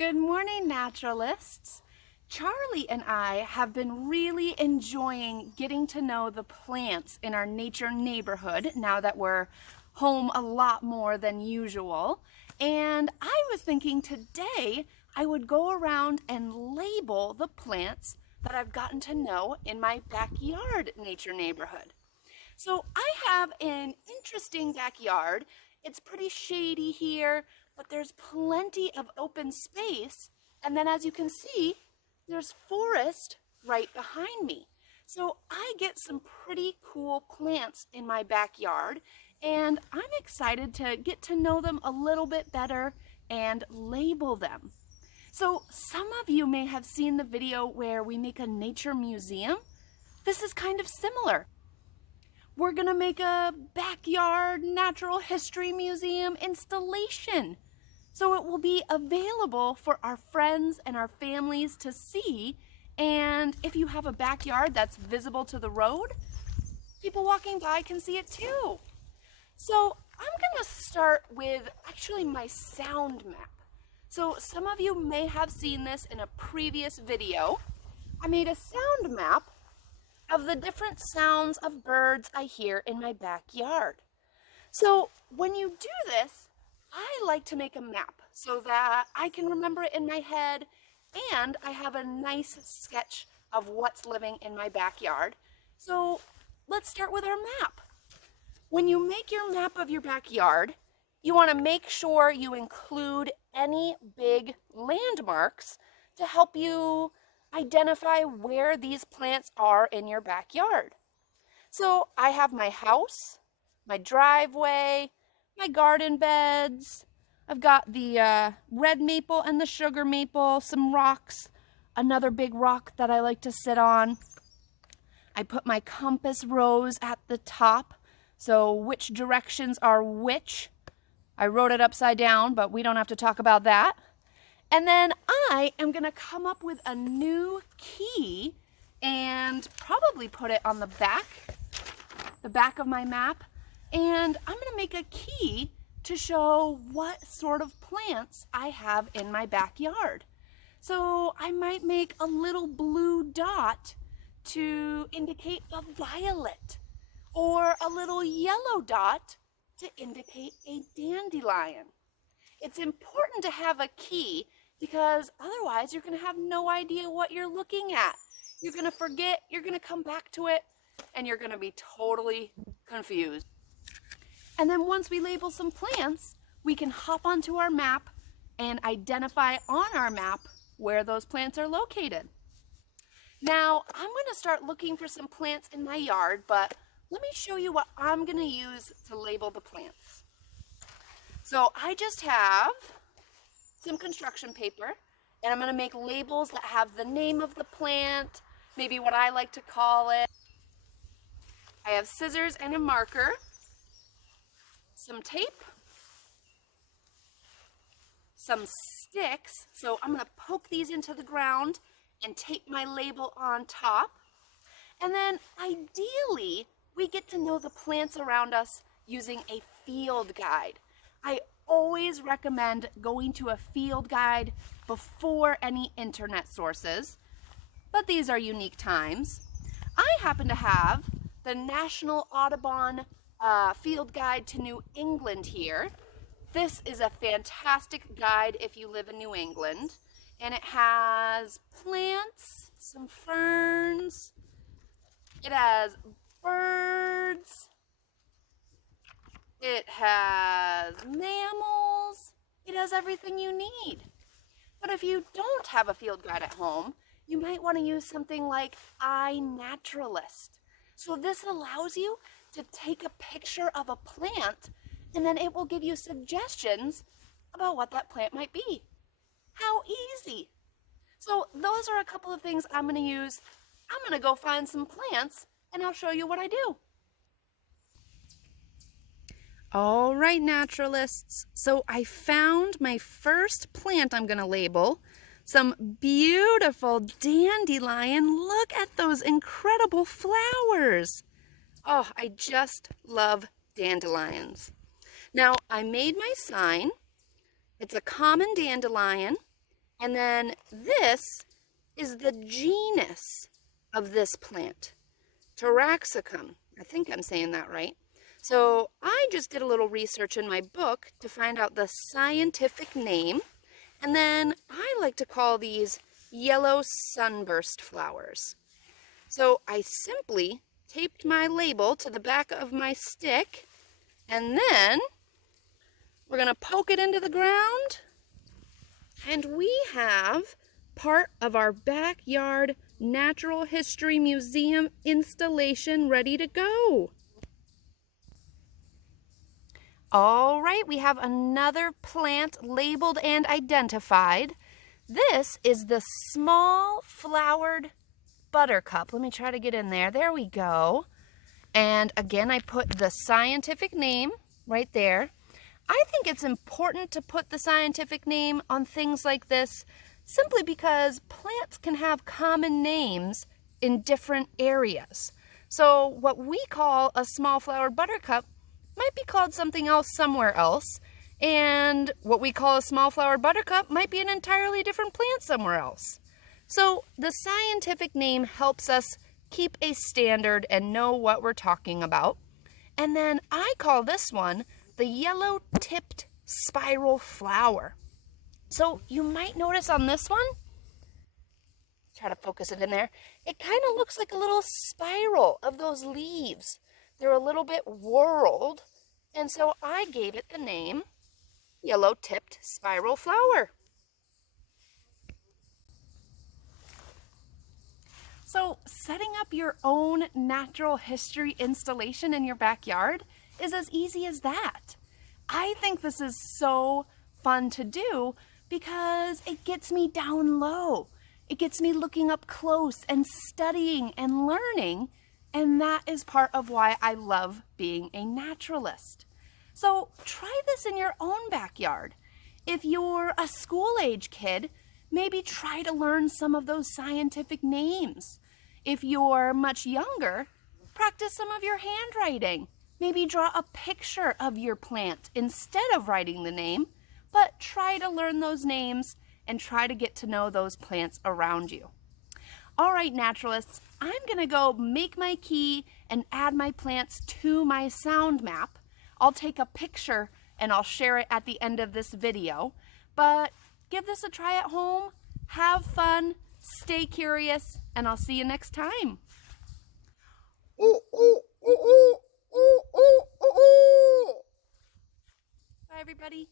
Good morning, naturalists. Charlie and I have been really enjoying getting to know the plants in our nature neighborhood now that we're home a lot more than usual. And I was thinking today I would go around and label the plants that I've gotten to know in my backyard nature neighborhood. So I have an interesting backyard. It's pretty shady here, but there's plenty of open space. And then as you can see, there's forest right behind me. So I get some pretty cool plants in my backyard, and I'm excited to get to know them a little bit better and label them. So some of you may have seen the video where we make a nature museum. This is kind of similar. We're gonna make a backyard natural history museum installation. So it will be available for our friends and our families to see. And if you have a backyard that's visible to the road, people walking by can see it too. So I'm gonna start with actually my sound map. So some of you may have seen this in a previous video. I made a sound map of the different sounds of birds I hear in my backyard. So when you do this, I like to make a map so that I can remember it in my head, and I have a nice sketch of what's living in my backyard. So let's start with our map. When you make your map of your backyard, you want to make sure you include any big landmarks to help you identify where these plants are in your backyard. So I have my house, my driveway, my garden beds. I've got the red maple and the sugar maple, some rocks, another big rock that I like to sit on. I put my compass rose at the top, so which directions are which. I wrote it upside down, but we don't have to talk about that. And then I am gonna come up with a new key and probably put it on the back of my map. And I'm gonna make a key to show what sort of plants I have in my backyard. So I might make a little blue dot to indicate a violet, or a little yellow dot to indicate a dandelion. It's important to have a key because otherwise you're going to have no idea what you're looking at. You're going to forget, you're going to come back to it, and you're going to be totally confused. And then once we label some plants, we can hop onto our map and identify on our map where those plants are located. Now, I'm going to start looking for some plants in my yard, but let me show you what I'm going to use to label the plants. So I just have some construction paper, and I'm going to make labels that have the name of the plant, maybe what I like to call it. I have scissors and a marker, some tape, some sticks. So I'm going to poke these into the ground and tape my label on top. And then ideally, we get to know the plants around us using a field guide. I always recommend going to a field guide before any internet sources, but these are unique times. I happen to have the National Audubon Field Guide to New England here. This is a fantastic guide if you live in New England, and it has plants, some ferns, it has birds, it has mammals, it has everything you need. But if you don't have a field guide at home, you might want to use something like iNaturalist. So this allows you to take a picture of a plant, and then it will give you suggestions about what that plant might be. How easy! So those are a couple of things I'm going to use. I'm going to go find some plants, and I'll show you what I do. All right, naturalists. So I found my first plant I'm going to label. Some beautiful dandelion. Look at those incredible flowers. Oh, I just love dandelions. Now, I made my sign. It's a common dandelion, And then this is the genus of this plant, Taraxacum. I think I'm saying that right. So I just did a little research in my book to find out the scientific name, and then I like to call these yellow sunburst flowers. So I simply taped my label to the back of my stick, and then we're going to poke it into the ground, and we have part of our backyard natural history museum installation ready to go. All right, we have another plant labeled and identified. This is the small flowered buttercup. Let me try to get in there. There we go. And again, I put the scientific name right there. I think it's important to put the scientific name on things like this simply because plants can have common names in different areas. So what we call a small flowered buttercup might be called something else somewhere else, and what we call a small flowered buttercup might be an entirely different plant somewhere else. So the scientific name helps us keep a standard and know what we're talking about. And then I call this one the yellow-tipped spiral flower. So you might notice on this one, try to focus it in there, it kind of looks like a little spiral of those leaves. They're a little bit whorled, and so I gave it the name yellow-tipped spiral flower. So setting up your own natural history installation in your backyard is as easy as that. I think this is so fun to do because it gets me down low. It gets me looking up close and studying and learning, and that is part of why I love being a naturalist. So try this in your own backyard. If you're a school-age kid, maybe try to learn some of those scientific names. If you're much younger, practice some of your handwriting. Maybe draw a picture of your plant instead of writing the name, but try to learn those names and try to get to know those plants around you. All right, naturalists, I'm gonna go make my key and add my plants to my sound map. I'll take a picture and I'll share it at the end of this video, but give this a try at home, have fun, stay curious, and I'll see you next time. Ooh, ooh, ooh, ooh, ooh, ooh, ooh. Bye, everybody.